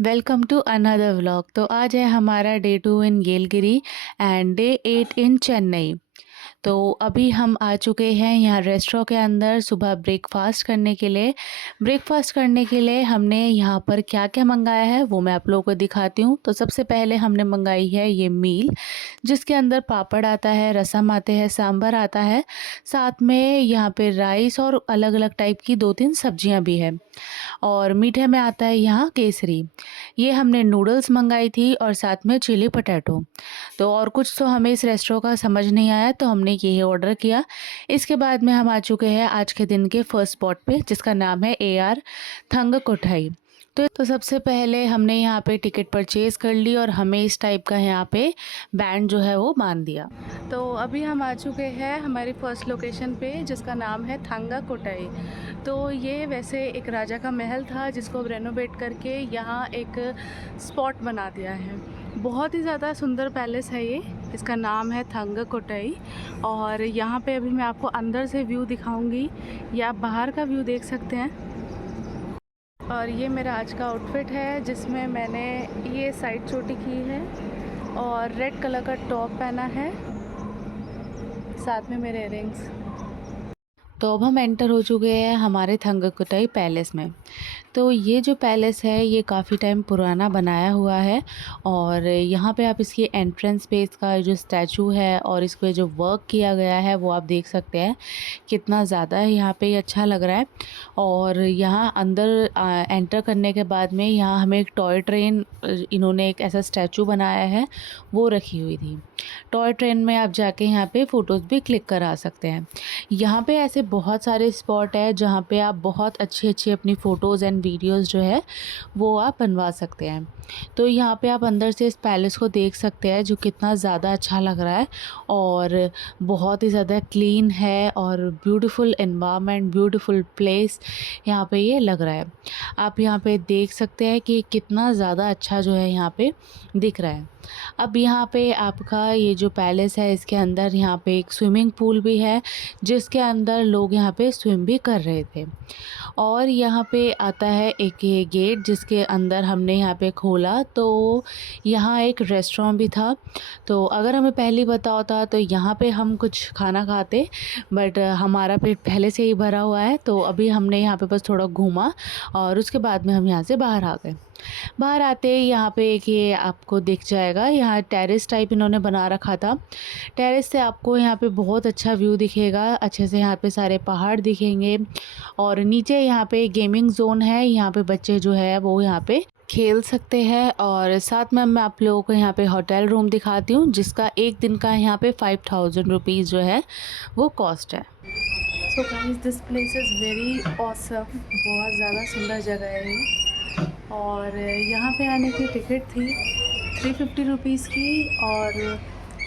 Welcome to another vlog. तो आज है हमारा day 2 in Yelagiri and day 8 इन चेन्नई। तो अभी हम आ चुके हैं यहाँ रेस्टोरेंट के अंदर सुबह ब्रेकफास्ट करने के लिए हमने यहाँ पर क्या क्या मंगाया है वो मैं आप लोगों को दिखाती हूँ। तो सबसे पहले हमने मंगाई है ये मील, जिसके अंदर पापड़ आता है, रसम आते हैं, सांभर आता है, साथ में यहाँ पे राइस और अलग अलग टाइप की 2-3 सब्जियाँ भी है, और मीठे में आता है यहाँ केसरी। ये हमने नूडल्स मंगाई थी और साथ में चिली पटैटो। तो और कुछ तो हमें इस रेस्टोरेंट का समझ नहीं आया, तो हमने यही ऑर्डर किया। इसके बाद में हम आ चुके हैं आज के दिन के फर्स्ट स्पॉट पे, जिसका नाम है AR थंग कोठाई। तो सबसे पहले हमने यहाँ पे टिकट परचेज़ कर ली और हमें इस टाइप का यहाँ पे बैंड जो है वो बांध दिया। तो अभी हम आ चुके हैं हमारी फर्स्ट लोकेशन पे, जिसका नाम है थंगा कोटाई। तो ये वैसे एक राजा का महल था, जिसको अब रेनोवेट करके यहाँ एक स्पॉट बना दिया है। बहुत ही ज़्यादा सुंदर पैलेस है ये, इसका नाम है थंगा कोटाई। और यहाँ पे अभी मैं आपको अंदर से व्यू दिखाऊंगी, या आप बाहर का व्यू देख सकते हैं। और ये मेरा आज का आउटफिट है, जिसमें मैंने ये साइड चोटी की है और रेड कलर का टॉप पहना है, साथ में मेरे इयररिंग्स। तो अब हम एंटर हो चुके हैं हमारे थंगकोटाई पैलेस में। तो ये जो पैलेस है ये काफ़ी टाइम पुराना बनाया हुआ है, और यहाँ पे आप इसकी एंट्रेंस पे इसका जो स्टैचू है और इस पे जो वर्क किया गया है वो आप देख सकते हैं कितना ज़्यादा यहाँ पे अच्छा लग रहा है। और यहाँ अंदर एंटर करने के बाद में यहाँ हमें एक टॉय ट्रेन, इन्होंने एक ऐसा स्टैचू बनाया है वो रखी हुई थी। टॉय ट्रेन में आप जाके यहाँ पे फ़ोटोज़ भी क्लिक करा सकते हैं। यहाँ पे ऐसे बहुत सारे स्पॉट है जहाँ पे आप बहुत अच्छी अपनी फ़ोटोज़ एंड वीडियोज़ जो है वो आप बनवा सकते हैं। तो यहाँ पे आप अंदर से इस पैलेस को देख सकते हैं, जो कितना ज़्यादा अच्छा लग रहा है और बहुत ही ज़्यादा क्लीन है और ब्यूटीफुल एनवायरनमेंट, ब्यूटीफुल प्लेस यहाँ पे ये लग रहा है। आप यहाँ पे देख सकते हैं कि कितना ज़्यादा अच्छा जो है यहाँ पे दिख रहा है। अब यहाँ पे आपका ये जो पैलेस है इसके अंदर यहाँ पे एक स्विमिंग पूल भी है, जिसके अंदर लोग यहाँ पे स्विम भी कर रहे थे। और यहाँ पे आता है एक ये गेट, जिसके अंदर हमने यहाँ पे खोला तो यहाँ एक रेस्टोरेंट भी था। तो अगर हमें पहले पता होता तो यहाँ पे हम कुछ खाना खाते, बट हमारा पेट पहले से ही भरा हुआ है, तो अभी हमने यहाँ पे बस थोड़ा घूमा और उसके बाद में हम यहाँ से बाहर आ गए। बाहर आते ही यहाँ पे एक ये आपको दिख जाएगा, यहाँ टेरेस टाइप इन्होंने बना रखा था। टेरेस से आपको यहाँ पे बहुत अच्छा व्यू दिखेगा, अच्छे से यहाँ पे सारे पहाड़ दिखेंगे। और नीचे यहाँ पे गेमिंग जोन है, यहाँ पे बच्चे जो है वो यहाँ पे खेल सकते हैं। और साथ में मैं आप लोगों को यहाँ पे होटल रूम दिखाती हूँ, जिसका एक दिन का यहाँ पे 5000 रुपीज़ जो है वो कॉस्ट है। So guys, this place is very awesome, बहुत ज़्यादा सुंदर जगह है ये। और यहाँ पे आने की टिकट थी 350 रुपीज़ की, और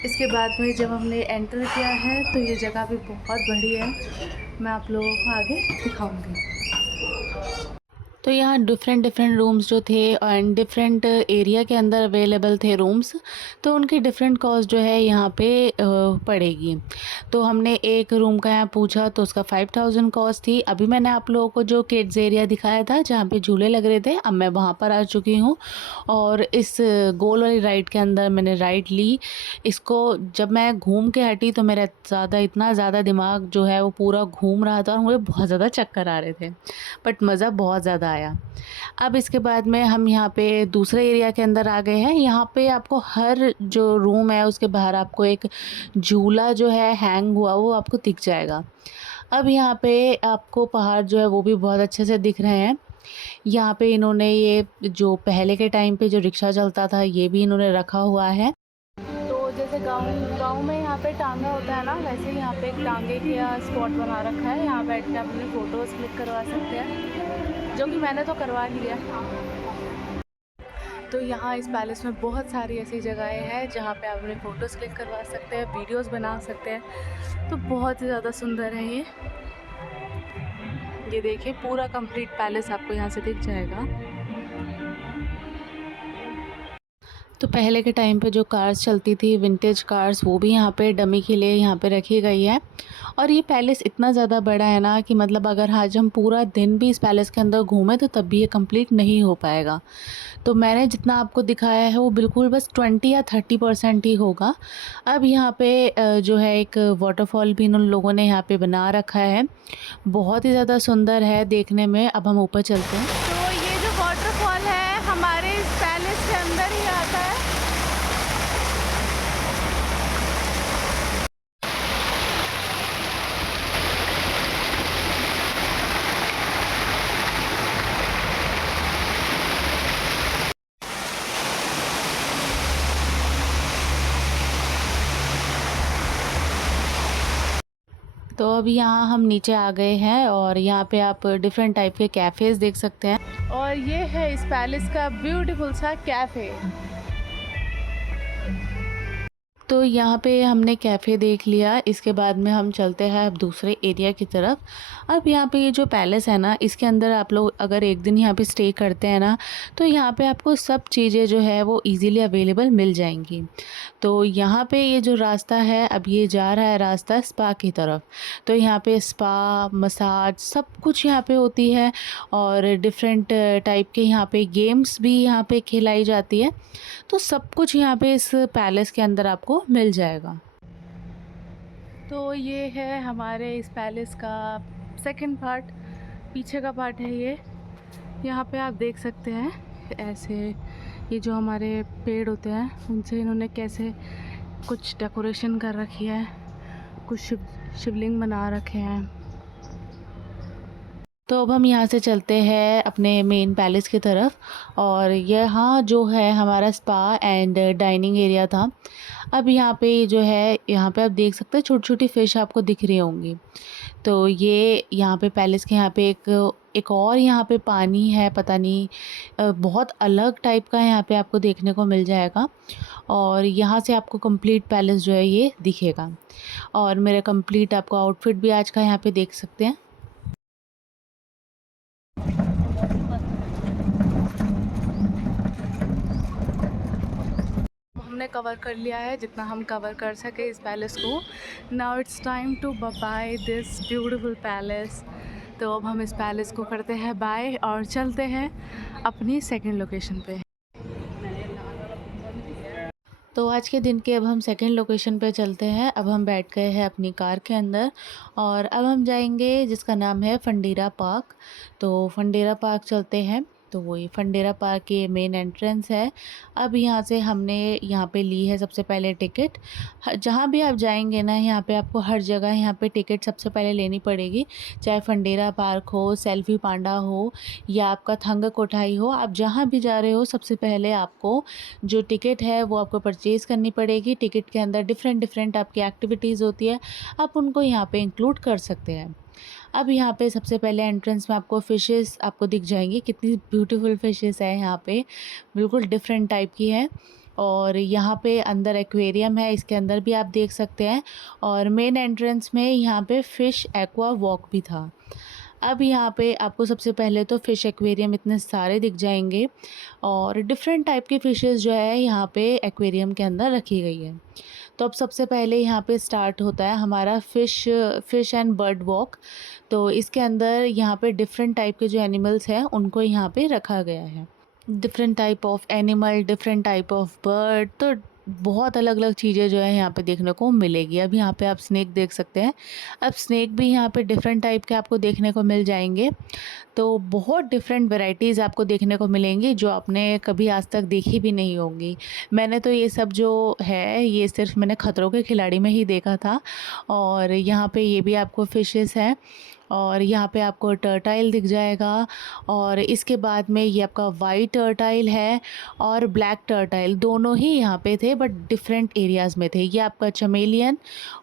इसके बाद में जब हमने एंटर किया है तो ये जगह भी बहुत बढ़िया है, मैं आप लोगों को आगे दिखाऊंगी। तो यहाँ डिफरेंट रूम्स जो थे एंड डिफरेंट एरिया के अंदर अवेलेबल थे रूम्स, तो उनकी डिफरेंट कॉस्ट जो है यहाँ पे पड़ेगी। तो हमने एक रूम का यहाँ पूछा तो उसका 5000 कॉस्ट थी। अभी मैंने आप लोगों को जो किड्स एरिया दिखाया था जहाँ पे झूले लग रहे थे, अब मैं वहाँ पर आ चुकी हूँ और इस गोल वाली राइड के अंदर मैंने राइड ली। इसको जब मैं घूम के हटी तो मेरा इतना ज़्यादा दिमाग जो है वो पूरा घूम रहा था और मुझे बहुत ज़्यादा चक्कर आ रहे थे, बट मज़ा बहुत ज़्यादा आया। अब इसके बाद में हम यहाँ पे दूसरे एरिया के अंदर आ गए हैं। यहाँ पे आपको हर जो रूम है उसके बाहर आपको एक झूला जो है हैंग हुआ वो आपको दिख जाएगा। अब यहाँ पे आपको पहाड़ जो है वो भी बहुत अच्छे से दिख रहे हैं। यहाँ पे इन्होंने ये जो पहले के टाइम पे जो रिक्शा चलता था ये भी इन्होंने रखा हुआ है। तो जैसे गांव में यहाँ पे टांगा होता है ना, वैसे ही यहाँ पे एक टांगे का स्पॉट बना रखा है। यहाँ बैठ के आप अपने फ़ोटोज़ क्लिक करवा सकते हैं, जो कि मैंने तो करवा ही लिया। तो यहाँ इस पैलेस में बहुत सारी ऐसी जगहें हैं जहाँ पे आप अपने फ़ोटोज़ क्लिक करवा सकते हैं, वीडियोज़ बना सकते हैं। तो बहुत ही ज़्यादा सुंदर है ये देखिए पूरा कंप्लीट पैलेस आपको यहाँ से दिख जाएगा। तो पहले के टाइम पे जो कार्स चलती थी विंटेज कार्स, वो भी यहाँ पे डमी के लिए यहाँ पे रखी गई है। और ये पैलेस इतना ज़्यादा बड़ा है ना कि मतलब अगर आज हम पूरा दिन भी इस पैलेस के अंदर घूमें तो तब भी ये कंप्लीट नहीं हो पाएगा। तो मैंने जितना आपको दिखाया है वो बिल्कुल बस 20 या 30% ही होगा। अब यहाँ पे जो है एक वाटरफॉल भी इन लोगों ने यहाँ पे बना रखा है, बहुत ही ज़्यादा सुंदर है देखने में। अब हम ऊपर चलते हैं। तो ये जो वाटरफॉल है हमारे इस पैलेस के अंदर ही आता है। तो अभी यहाँ हम नीचे आ गए हैं और यहाँ पे आप डिफरेंट टाइप के कैफ़ेज़ देख सकते हैं। और ये है इस पैलेस का ब्यूटीफुल सा कैफ़े। तो यहाँ पे हमने कैफ़े देख लिया, इसके बाद में हम चलते हैं अब दूसरे एरिया की तरफ। अब यहाँ पे ये जो पैलेस है ना, इसके अंदर आप लोग अगर एक दिन यहाँ पे स्टे करते हैं ना, तो यहाँ पे आपको सब चीज़ें जो है वो इजीली अवेलेबल मिल जाएंगी। तो यहाँ पे ये जो रास्ता है, अब ये जा रहा है रास्ता स्पा की तरफ। तो यहाँ पे स्पा, मसाज सब कुछ यहाँ पे होती है और डिफरेंट टाइप के यहाँ पे गेम्स भी यहाँ पे खिलाई जाती है। तो सब कुछ यहाँ पे इस पैलेस के अंदर आपको मिल जाएगा। तो ये है हमारे इस पैलेस का सेकंड पार्ट, पीछे का पार्ट है ये। यहाँ पे आप देख सकते हैं ऐसे ये जो हमारे पेड़ होते हैं उनसे इन्होंने कैसे कुछ डेकोरेशन कर रखी है, कुछ शिवलिंग बना रखे हैं। तो अब हम यहाँ से चलते हैं अपने मेन पैलेस की तरफ। और यहाँ जो है हमारा स्पा एंड डाइनिंग एरिया था। अब यहाँ पे जो है, यहाँ पे आप देख सकते हैं छोटी छोटी फ़िश आपको दिख रही होंगी। तो ये यहाँ पे पैलेस के यहाँ पे एक और यहाँ पे पानी है, पता नहीं बहुत अलग टाइप का यहाँ पे आपको देखने को मिल जाएगा। और यहाँ से आपको कंप्लीट पैलेस जो है ये दिखेगा। और मेरा कंप्लीट आपको आउटफिट भी आज का यहाँ पे देख सकते हैं। हमने कवर कर लिया है जितना हम कवर कर सके इस पैलेस को। Now it's time to bye this beautiful palace. तो अब हम इस पैलेस को करते हैं बाय और चलते हैं अपनी सेकंड लोकेशन पे। तो आज के दिन के अब हम सेकंड लोकेशन पे चलते हैं। अब हम बैठ गए हैं अपनी कार के अंदर और अब हम जाएंगे जिसका नाम है फंडीरा पार्क। तो फंडीरा पार्क चलते हैं। तो वही फंडीरा पार्क के मेन एंट्रेंस है। अब यहाँ से हमने यहाँ पे ली है सबसे पहले टिकट। जहाँ भी आप जाएंगे ना, यहाँ पे आपको हर जगह यहाँ पे टिकट सबसे पहले लेनी पड़ेगी। चाहे फंडीरा पार्क हो, सेल्फी पांडा हो या आपका थंग कोठाई हो, आप जहाँ भी जा रहे हो सबसे पहले आपको जो टिकट है वो आपको परचेज़ करनी पड़ेगी। टिकट के अंदर डिफरेंट डिफरेंट आपकी एक्टिविटीज़ होती है, आप उनको यहाँ पे इंक्लूड कर सकते हैं। अब यहाँ पे सबसे पहले एंट्रेंस में आपको फ़िशेस आपको दिख जाएंगी। कितनी ब्यूटीफुल फ़िशेस है यहाँ पे, बिल्कुल डिफरेंट टाइप की है। और यहाँ पे अंदर एक्वेरियम है, इसके अंदर भी आप देख सकते हैं। और मेन एंट्रेंस में यहाँ पे फ़िश एक्वा वॉक भी था। अब यहाँ पे आपको सबसे पहले तो फ़िश एक्वेरियम इतने सारे दिख जाएंगे और डिफरेंट टाइप की फ़िशेस जो है यहाँ पे एक्वेरियम के अंदर रखी गई है। तो अब सबसे पहले यहाँ पे स्टार्ट होता है हमारा फ़िश एंड बर्ड वॉक। तो इसके अंदर यहाँ पे डिफरेंट टाइप के जो एनिमल्स हैं उनको यहाँ पे रखा गया है। Different type of animal, different type of bird, तो बहुत अलग अलग चीज़ें जो है यहाँ पे देखने को मिलेगी। अब यहाँ पे आप स्नेक देख सकते हैं। अब स्नेक भी यहाँ पे डिफरेंट टाइप के आपको देखने को मिल जाएंगे। तो बहुत डिफरेंट वैरायटीज़ आपको देखने को मिलेंगी जो आपने कभी आज तक देखी भी नहीं होंगी। मैंने तो ये सब जो है ये सिर्फ मैंने खतरों के खिलाड़ी में ही देखा था। और यहाँ पे ये भी आपको फ़िशेस हैं और यहाँ पे आपको टर्टाइल दिख जाएगा। और इसके बाद में ये आपका वाइट टर्टाइल है और ब्लैक टर्टाइल, दोनों ही यहाँ पे थे बट डिफरेंट एरियाज़ में थे। ये आपका चमेलियन।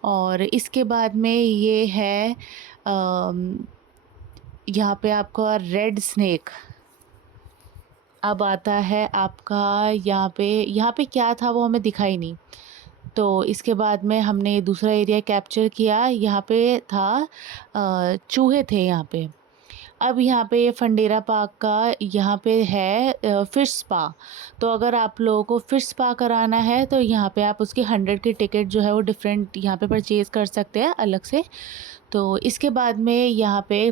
और इसके बाद में ये है यहाँ पे आपका रेड स्नेक। अब आता है आपका यहाँ पे क्या था वो हमें दिखाई नहीं। तो इसके बाद में हमने दूसरा एरिया कैप्चर किया। यहाँ पे था चूहे थे यहाँ पे। अब यहाँ पे ये फंडेरा पार्क का यहाँ पे है फ़िश स्पा। तो अगर आप लोगों को फ़िश स्पा कराना है तो यहाँ पे आप उसकी 100 की टिकट जो है वो डिफरेंट यहाँ पे परचेज़ कर सकते हैं अलग से। तो इसके बाद में यहाँ पे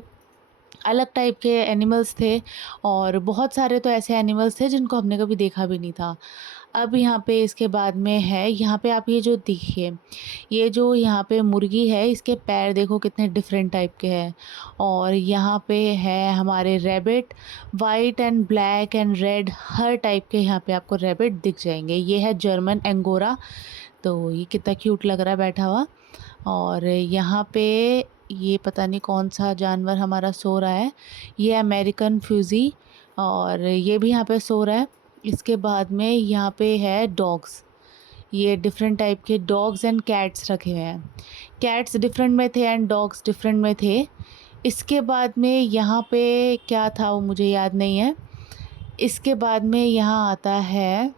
अलग टाइप के एनिमल्स थे और बहुत सारे तो ऐसे एनिमल्स थे जिनको हमने कभी देखा भी नहीं था। अब यहाँ पे इसके बाद में है, यहाँ पे आप ये जो देखिए, ये जो यहाँ पे मुर्गी है इसके पैर देखो कितने डिफरेंट टाइप के हैं। और यहाँ पे है हमारे rabbit, white and black and red her type के यहाँ पे आपको रैबिट दिख जाएंगे। ये है जर्मन एंगोरा, तो ये कितना क्यूट लग रहा है बैठा हुआ। और यहाँ पे ये पता नहीं कौन सा जानवर हमारा सो रहा है, ये अमेरिकन फ्यूज़ी और ये भी यहाँ पे सो रहा है। इसके बाद में यहाँ पे है डॉग्स, ये डिफरेंट टाइप के डॉग्स एंड कैट्स रखे हुए हैं। कैट्स डिफरेंट में थे एंड डॉग्स डिफरेंट में थे। इसके बाद में यहाँ पे क्या था वो मुझे याद नहीं है। इसके बाद में यहाँ आता है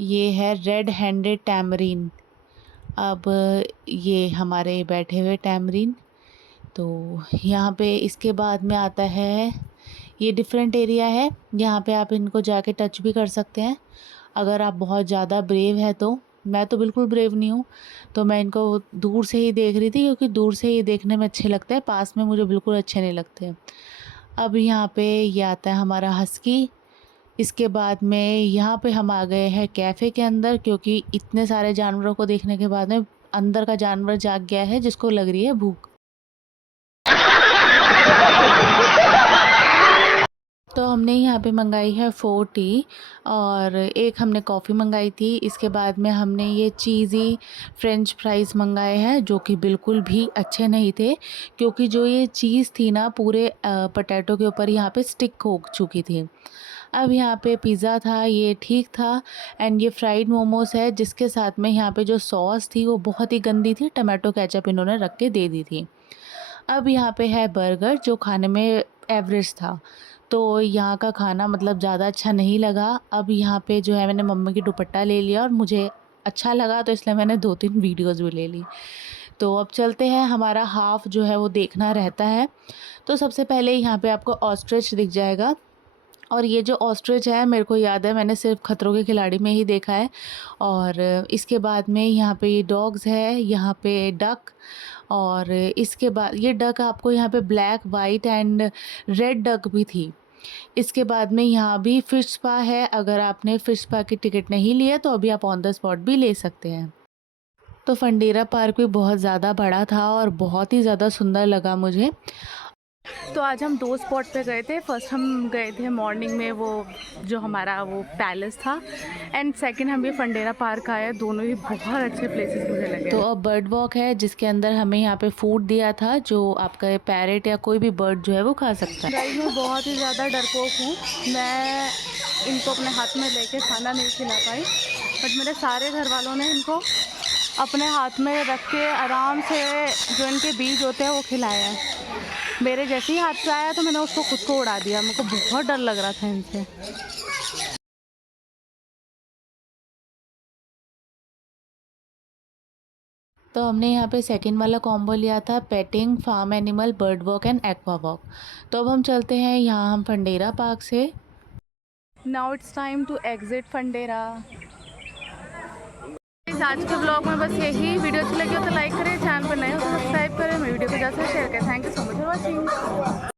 ये है रेड हैंडेड टैमरीन। अब ये हमारे बैठे हुए टैमरीन। तो यहाँ पे इसके बाद में आता है, ये डिफरेंट एरिया है, यहाँ पे आप इनको जाके टच भी कर सकते हैं अगर आप बहुत ज़्यादा ब्रेव है तो। मैं तो बिल्कुल ब्रेव नहीं हूँ, तो मैं इनको दूर से ही देख रही थी क्योंकि दूर से ही देखने में अच्छे लगते हैं, पास में मुझे बिल्कुल अच्छे नहीं लगते। अब यहाँ पे ये आता है हमारा हस्की। इसके बाद में यहाँ पे हम आ गए हैं कैफ़े के अंदर, क्योंकि इतने सारे जानवरों को देखने के बाद में अंदर का जानवर जाग गया है जिसको लग रही है भूख। तो हमने यहाँ पे मंगाई है 4 टी और एक हमने कॉफ़ी मंगाई थी। इसके बाद में हमने ये चीज़ी फ्रेंच फ्राइज़ मंगाए हैं जो कि बिल्कुल भी अच्छे नहीं थे, क्योंकि जो ये चीज़ थी ना पूरे पोटैटो के ऊपर यहाँ पे स्टिक हो चुकी थी। अब यहाँ पे पिज़्ज़ा था, ये ठीक था। एंड ये फ्राइड मोमोज़ है जिसके साथ में यहाँ पे जो सॉस थी वो बहुत ही गंदी थी, टमाटो केचप इन्होंने रख के दे दी थी। अब यहाँ पे है बर्गर जो खाने में एवरेज था, तो यहाँ का खाना मतलब ज़्यादा अच्छा नहीं लगा। अब यहाँ पे जो है मैंने मम्मी की दुपट्टा ले लिया और मुझे अच्छा लगा तो इसलिए मैंने 2-3 वीडियोज़ भी ले ली। तो अब चलते हैं, हमारा हाफ़ जो है वो देखना रहता है। तो सबसे पहले यहाँ पे आपको ऑस्ट्रिच दिख जाएगा और ये जो ऑस्ट्रिच है मेरे को याद है मैंने सिर्फ खतरों के खिलाड़ी में ही देखा है। और इसके बाद में यहाँ पे ये डॉग्स है, यहाँ पे डक, और इसके बाद ये डक आपको यहाँ पे black white and red duck भी थी। इसके बाद में यहाँ भी फ़िश स्पा है, अगर आपने फ़िश स्पा की टिकट नहीं ली है तो अभी आप ऑन द स्पॉट भी ले सकते हैं। तो फंडेरा पार्क भी बहुत ज़्यादा बड़ा था और बहुत ही ज़्यादा सुंदर लगा मुझे। तो आज हम 2 स्पॉट पे गए थे। फर्स्ट हम गए थे मॉर्निंग में वो जो हमारा वो पैलेस था, एंड सेकंड हम ये फंडेरा पार्क आए। दोनों ही बहुत अच्छे प्लेसेस मुझे लगे। तो अब बर्ड वॉक है जिसके अंदर हमें यहाँ पे फूड दिया था जो आपका पैरेट या कोई भी बर्ड जो है वो खा सकता है। गाइस मैं बहुत ही ज़्यादा डरपोक हूँ, मैं इनको अपने हाथ में लेके खाना नहीं खिला पाई, बट मेरे सारे घर वालों ने इनको अपने हाथ में रख के आराम से जो इनके बीज होते हैं वो खिलाया है। मेरे जैसे ही हाथ से आया तो मैंने उसको खुद को उड़ा दिया, मेरे को बहुत डर लग रहा था इनसे। तो हमने यहाँ पे सेकंड वाला कॉम्बो लिया था, petting, farm animal, bird walk and aqua walk. तो अब हम चलते हैं यहाँ हम फंडेरा पार्क से। Now it's time to exit Fundera. आज के ब्लॉग में बस यही। वीडियो अच्छी लगी हो तो लाइक करें, चैनल पर नए हो तो सब्सक्राइब करें, मेरी वीडियो को ज़्यादा से शेयर करें। Thank you so much for watching.